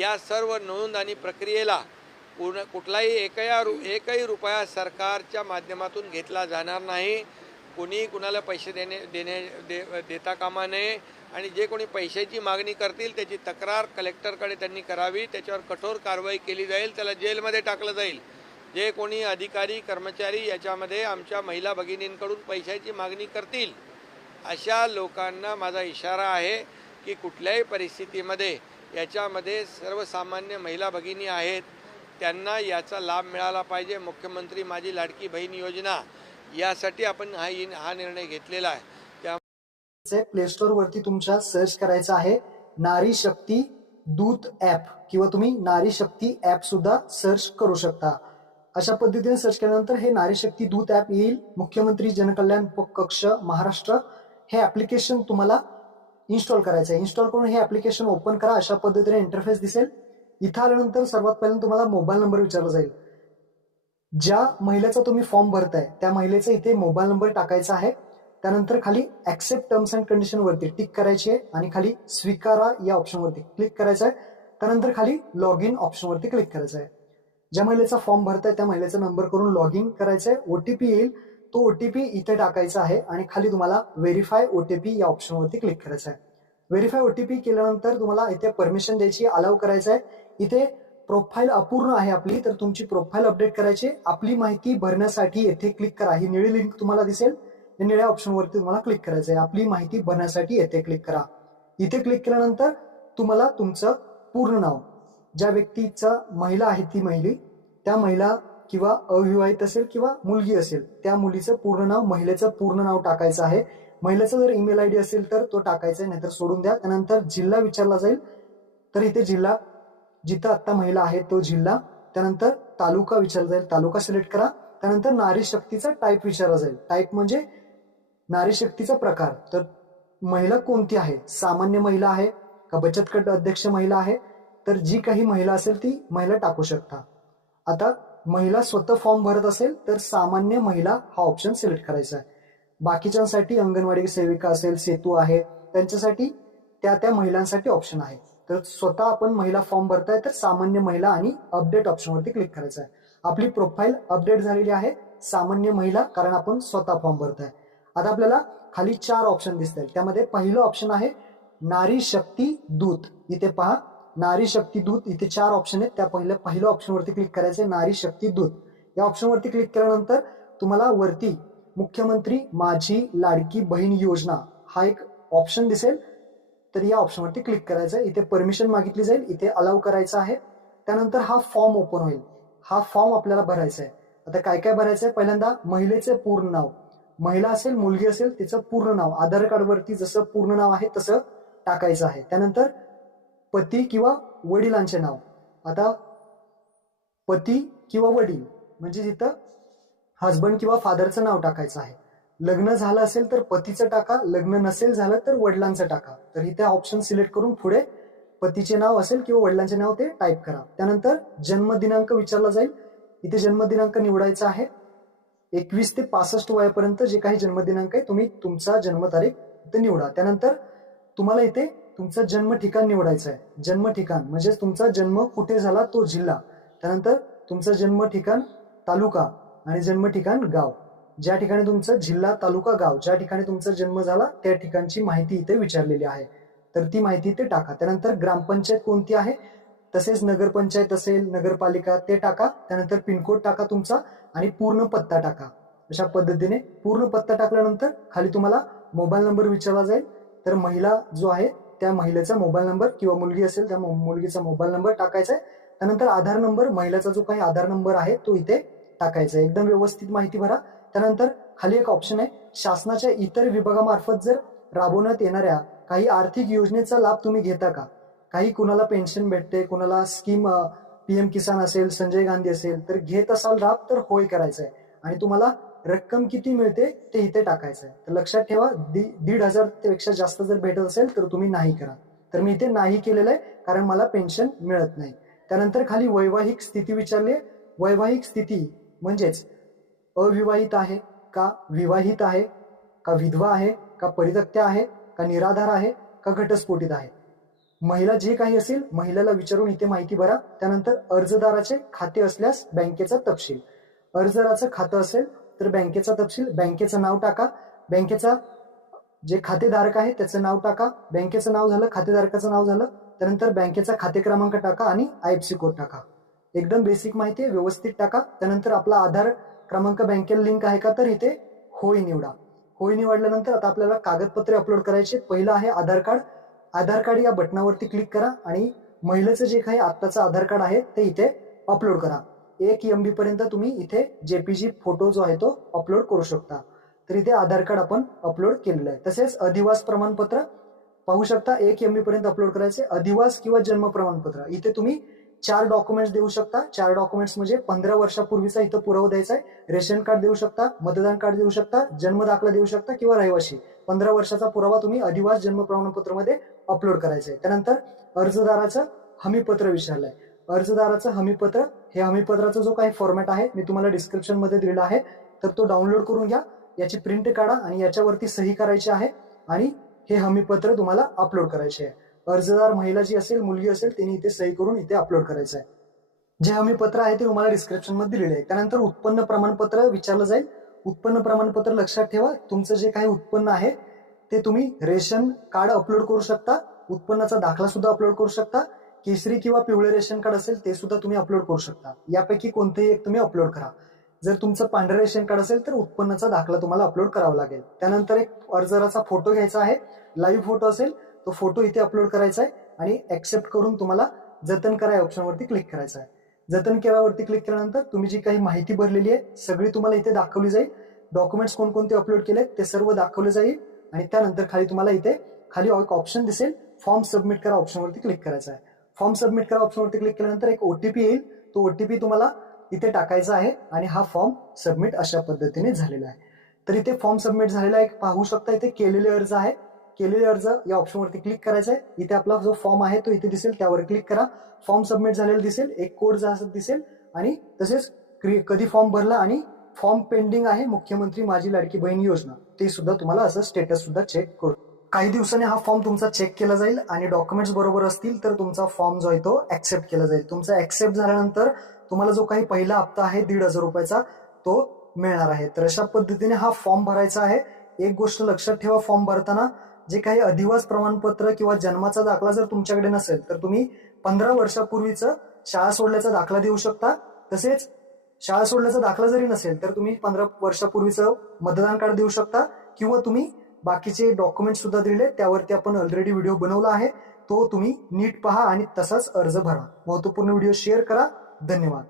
या सर्व नोंद आणि प्रक्रियेला कुठलाही एकही रुपया सरकारच्या माध्यमातून घेतला जाणार नाही. कोणी कुणाला पैसे देता कामा नये आणि जे कोणी पैशाची मागणी करतील त्याची तक्रार कलेक्टरकडे त्यांनी करावी. त्याच्यावर कठोर कारवाई केली जाईल, त्याला जेलमध्ये टाकलं जाईल. जे कोणी अधिकारी कर्मचारी याच्यामध्ये आमच्या महिला भगिनींकडून पैशाची मागणी करतील अशा लोकांना माझा इशारा आहे की कुठल्याही परिस्थितीमध्ये याच्यामध्ये सर्वसामान्य महिला भगिनी आहेत त्यांना याचा लाभ मिळाला पाहिजे. मुख्यमंत्री माझी लाडकी बहीण योजना यासाठी आपण हा निर्णय घेतलेला आहे. प्ले स्टोर वरती तुमच्या सर्च करायचं आहे नारी शक्ती दूत ऍप किंवा तुम्ही नारी शक्ती ऍप सुद्धा सर्च करू शकता. अशा पद्धतीने सर्च केल्यानंतर हे नारी शक्ती दूत ऍप येईल. मुख्यमंत्री जनकल्याण कक्ष महाराष्ट्र हे ऍप्लिकेशन तुम्हाला इन्स्टॉल करायचं आहे. इन्स्टॉल करून हे ऍप्लिकेशन ओपन करा. अशा पद्धतीने इंटरफेस दिसेल. इथं आल्यानंतर सर्वात पहिल्यांदा तुम्हाला मोबाईल नंबर विचारला जाईल. ज्या महिलेचा तुम्ही फॉर्म भरताय त्या महिलेचा इथे मोबाईल नंबर टाकायचा आहे. त्यानंतर खाली ऍक्सेप्ट टर्म्स अँड कंडिशन वरती टिक करायची आहे आणि खाली स्वीकारा या ऑप्शन वरती क्लिक करायचं आहे. त्यानंतर खाली लॉग इन ऑप्शन वरती क्लिक करायचं आहे. ज्या महिलेचा फॉर्म भरताय त्या महिलेचा नंबर करून लॉग इन करायचं आहे. ओटीपी येईल, तो ओटीपी इथे टाकायचा आहे आणि खाली तुम्हाला व्हेरीफाय ओटीपी या ऑप्शन वरती क्लिक करायचं आहे. व्हेरीफाय ओटीपी केल्यानंतर तुम्हाला इथे परमिशन द्यायची, अलाउ करायचं आहे. इथे प्रोफाईल अपूर्ण आहे आपली, तर तुमची प्रोफाईल अपडेट करायची. आपली माहिती भरण्यासाठी येथे क्लिक करा. ही निळी लिंक तुम्हाला दिसेल, या निळ्या ऑप्शन वरती तुम्हाला क्लिक करायचं आहे. आपली माहिती भरण्यासाठी येथे क्लिक करा. इथे क्लिक केल्यानंतर तुम्हाला तुमचं पूर्ण नाव, ज्या व्यक्तीचा महिला आहे ती त्या महिला किंवा अविवाहित असेल किंवा मुलगी असेल त्या मुलीचं पूर्ण नाव, महिलेचं पूर्ण नाव टाकायचं आहे. महिलेचा जर ईमेल आयडी असेल तर तो टाकायचा आहे, नाहीतर सोडून द्या. त्यानंतर जिल्हा विचारला जाईल, तर इथे जिल्हा जिथं आता महिला आहे तो जिल्हा. त्यानंतर तालुका विचारला जाईल, तालुका सिलेक्ट करा. त्यानंतर नारी शक्तीचा टाईप विचारला जाईल. टाईप म्हणजे नारी शक्तीचा प्रकार. तर महिला कोणती आहे, सामान्य महिला आहे का बचत गट अध्यक्ष महिला आहे, तर जी काही महिला असेल ती महिला टाकू शकता. आता महिला स्वतः फॉर्म भरत असेल तर सामान्य महिला हा ऑप्शन सिलेक्ट करायचा आहे. बाकीच्यांसाठी अंगणवाडी सेविका असेल, सेतू आहे, त्यांच्यासाठी त्या महिलांसाठी ऑप्शन आहे. तर स्वतः आपण महिला फॉर्म भरताय तर सामान्य महिला आणि अपडेट ऑप्शन वरती क्लिक करायचं आहे. आपली प्रोफाईल अपडेट झालेली आहे सामान्य महिला, कारण आपण स्वतः फॉर्म भरताय. आता आपल्याला खाली 4 ऑप्शन दिसतील. त्यामध्ये पहिलं ऑप्शन आहे नारी शक्ती दूत. इथे पहा नारी शक्ती दूत, इथे 4 ऑप्शन आहेत. त्या पहिल्या ऑप्शन वरती क्लिक करायचे, नारी शक्ती दूत या ऑप्शन वरती क्लिक केल्यानंतर तुम्हाला वरती मुख्यमंत्री माझी लाडकी बहीण योजना हा एक ऑप्शन दिसेल. तर या ऑप्शन वरती क्लिक करायचं. इथे परमिशन मागितली जाईल, इथे अलाउ करायचं आहे. त्यानंतर हा फॉर्म ओपन होईल. हा फॉर्म आपल्याला भरायचा आहे. आता काय काय भरायचं आहे, पहिल्यांदा महिलेचे पूर्ण नाव, महिला असेल मुलगी असेल तिचं पूर्ण नाव आधार कार्ड वरती जसं पूर्ण नाव आहे तसं टाकायचं आहे. त्यानंतर पती किंवा वडिलांचे नाव, आता पती किंवा वडील म्हणजे तिथं हजबंड किंवा फादरचं नाव टाकायचं आहे. लग्न झालं असेल तर पतीचं टाका, लग्न नसेल झालं तर वडिलांचं टाका. तर इथे ऑप्शन सिलेक्ट करून पुढे पतीचे नाव असेल किंवा वडिलांचे नाव ते टाईप करा. त्यानंतर जन्मदिनांक विचारला जाईल. इथे जन्मदिनांक निवडायचा आहे. 21 ते 65 वयापर्यंत जे काही जन्मदिनांक आहे तुम्ही तुमचा जन्मतारीख इथे निवडा. त्यानंतर तुम्हाला इथे तुमचं जन्म ठिकाण निवडायचं आहे. जन्म ठिकाण म्हणजे तुमचा जन्म कुठे झाला तो जिल्हा, त्यानंतर तुमचं जन्म ठिकाण तालुका आणि जन्म ठिकाण गाव. ज्या ठिकाणी तुमचं जिल्हा तालुका गाव ज्या ठिकाणी तुमचा जन्म झाला त्या ठिकाणची माहिती इथे विचारलेली आहे, तर ती माहिती इथे टाका. त्यानंतर ग्रामपंचायत कोणती आहे, तसेच नगरपंचायत असेल नगरपालिका ते टाका. त्यानंतर पिनकोड टाका तुमचा आणि पूर्ण पत्ता टाका. अशा पद्धतीने पूर्ण पत्ता टाकल्यानंतर खाली तुम्हाला मोबाईल नंबर विचारला जाईल. तर महिला जो आहे त्या महिलेचा मोबाईल नंबर किंवा मुलगी असेल त्या मुलगीचा मोबाईल नंबर टाकायचा आहे. त्यानंतर आधार नंबर, महिलाचा जो काही आधार नंबर आहे तो इथे टाकायचा आहे. एकदम व्यवस्थित माहिती भरा. त्यानंतर खाली एक ऑप्शन आहे शासनाच्या इतर विभागामार्फत जर राबवण्यात येणाऱ्या काही आर्थिक योजनेचा लाभ तुम्ही घेता का. काही कुणाला पेन्शन भेटते, कुणाला स्कीम PM किसान असेल, संजय गांधी असेल, तर घेत असाल लाभ तर होय करायचं आहे आणि तुम्हाला रक्कम किती मिळते ते इथे टाकायचं आहे. तर लक्षात ठेवा 1,500 पेक्षा जास्त जर भेटत असेल तर तुम्ही नाही करा. तर मी इथे नाही केलेलं आहे कारण मला पेन्शन मिळत नाही. त्यानंतर खाली वैवाहिक स्थिती विचारली. वैवाहिक स्थिती म्हणजेच अविवाहित आहे का, विवाहित आहे का, विधवा आहे का, परित्यक्त्या आहे का, निराधार आहे का, घटस्फोटित आहे. महिला जे काही असेल महिलेला विचारून इथे माहिती भरा. त्यानंतर अर्जदाराचे खाते असल्यास बँकेचा तपशील, अर्जदाराचं खातं असेल तर बँकेचा तपशील, बँकेचं नाव टाका, बँकेचा जे खातेधारक आहे त्याचं नाव टाका, बँकेचं नाव झालं, खातेधारकाचं नाव झालं, त्यानंतर बँकेचा खाते क्रमांक टाका आणि IFSC कोड टाका. एकदम बेसिक माहिती आहे, व्यवस्थित टाका. त्यानंतर आपला आधार क्रमांक बँकेला लिंक आहे का तर इथे होय निवडा. होय निवडल्यानंतर आता आपल्याला कागदपत्रे अपलोड करायचे. पहिलं आहे आधार कार्ड. आधार कार्ड या बटनावरती क्लिक करा आणि महिलेचं जे काही आत्ताचं आधार कार्ड आहे ते इथे अपलोड करा. 1 MB पर्यंत तुम्ही इथे JPG फोटो जो आहे तो अपलोड करू शकता. तर इथे आधार कार्ड आपण अपलोड केलेलं आहे. तसेच अधिवास प्रमाणपत्र पाहू शकता 1 MB पर्यंत अपलोड करायचे. अधिवास किंवा जन्म प्रमाणपत्र इथे तुम्ही 4 डॉक्युमेंट्स देऊ शकता. 4 डॉक्युमेंट्स म्हणजे 15 वर्षापूर्वीचा इथं पुरावा द्यायचा आहे. रेशन कार्ड देऊ शकता, मतदान कार्ड देऊ शकता, जन्म दाखला देऊ शकता किंवा रहिवाशी 15 वर्षाचा पुरावा तुम्ही अधिवास जन्म प्रमाणपत्रामध्ये अपलोड करायचं आहे. त्यानंतर अर्जदाराचं हमीपत्र विचारलंय. अर्जदाराचं हमीपत्र, हे हमीपत्राचा जो काही फॉर्मॅट आहे मी तुम्हाला डिस्क्रिप्शन मध्ये दिलेला आहे, तर तो डाउनलोड करून घ्या. याची प्रिंट काढा आणि याच्यावरती सही करायची आहे आणि हे हमीपत्र तुम्हाला अपलोड करायचे आहे. अर्जदार महिला जी असेल, मुलगी असेल, त्यांनी इथे सही करून इथे अपलोड करायचं आहे. जे हमीपत्र आहे ते तुम्हाला डिस्क्रिप्शन मध्ये दिलेले आहे. त्यानंतर उत्पन्न प्रमाणपत्र विचारलं जाईल. उत्पन्न प्रमाणपत्र लक्षात ठेवा, तुमचं जे काही उत्पन्न आहे ते तुम्ही रेशन कार्ड अपलोड करू शकता, उत्पन्नाचा दाखला सुद्धा अपलोड करू शकता, केसरी किंवा पिवळे रेशन कार्ड असेल ते सुद्धा तुम्ही अपलोड करू शकता. यापैकी कोणतेही एक तुम्ही अपलोड करा. जर तुमचं पांढरं रेशन कार्ड असेल तर उत्पन्नाचा दाखला तुम्हाला अपलोड करावा लागेल. त्यानंतर एक अर्जदाराचा फोटो घ्यायचा आहे. लाईव्ह फोटो असेल तो फोटो इथे अपलोड करायचा आहे आणि ऍक्सेप्ट करून तुम्हाला जतन करा या ऑप्शनवरती क्लिक करायचं आहे. जतन केल्यावरती क्लिक केल्यानंतर तुम्ही जी काही माहिती भरलेली आहे सगळी तुम्हाला इथे दाखवली जाईल. डॉक्युमेंट्स कोणकोणते अपलोड केले ते सर्व दाखवले जाईल आणि त्यानंतर खाली तुम्हाला इथे खाली एक ऑप्शन दिसेल, फॉर्म सबमिट करा ऑप्शनवरती क्लिक करायचं आहे. फॉर्म सबमिट करा ऑप्शनवरती क्लिक केल्यानंतर एक OTP येईल. तो OTP तुम्हाला इथे टाकायचा आहे आणि हा फॉर्म सबमिट अशा पद्धतीने झालेला आहे. तर इथे फॉर्म सबमिट झालेला आहे, पाहू शकता इथे केलेले अर्ज आहे. केलेले अर्ज या ऑप्शनवरती क्लिक करायचं आहे. इथे आपला जो फॉर्म आहे तो इथे दिसेल, त्यावर क्लिक करा. फॉर्म सबमिट झालेला दिसेल, एक कोड दिसेल आणि तसेच कधी फॉर्म भरला आणि फॉर्म पेंडिंग आहे मुख्यमंत्री माझी लाडकी बहीण योजना ते सुद्धा तुम्हाला असं स्टेटस सुद्धा चेक करू. काही दिवसांनी हा फॉर्म तुमचा चेक केला जाईल आणि डॉक्युमेंट्स बरोबर असतील तर तुमचा फॉर्म जो आहे तो ऍक्सेप्ट केला जाईल. तुमचा ऍक्सेप्ट झाल्यानंतर तुम्हाला जो काही पहिला हप्ता आहे 1,500 रुपयाचा तो मिळणार आहे. तर अशा पद्धतीने हा फॉर्म भरायचा आहे. एक गोष्ट लक्षात ठेवा, फॉर्म भरताना जे काही अधिवास प्रमाणपत्र किंवा जन्माचा दाखला जर तुमच्याकडे नसेल तर तुम्ही 15 वर्षापूर्वीचं शाळा सोडल्याचा दाखला देऊ शकता. तसेच शाळा सोडल्याचा दाखला जरी नसेल तर तुम्ही 15 वर्षापूर्वीचं मतदान कार्ड देऊ शकता किंवा तुम्ही बाकीचे डॉक्युमेंट सुद्धा दिले, त्यावरती आपण ऑलरेडी व्हिडिओ बनवला आहे, तो तुम्ही नीट पहा आणि तसाच अर्ज भरा. महत्त्वपूर्ण व्हिडिओ शेअर करा. धन्यवाद.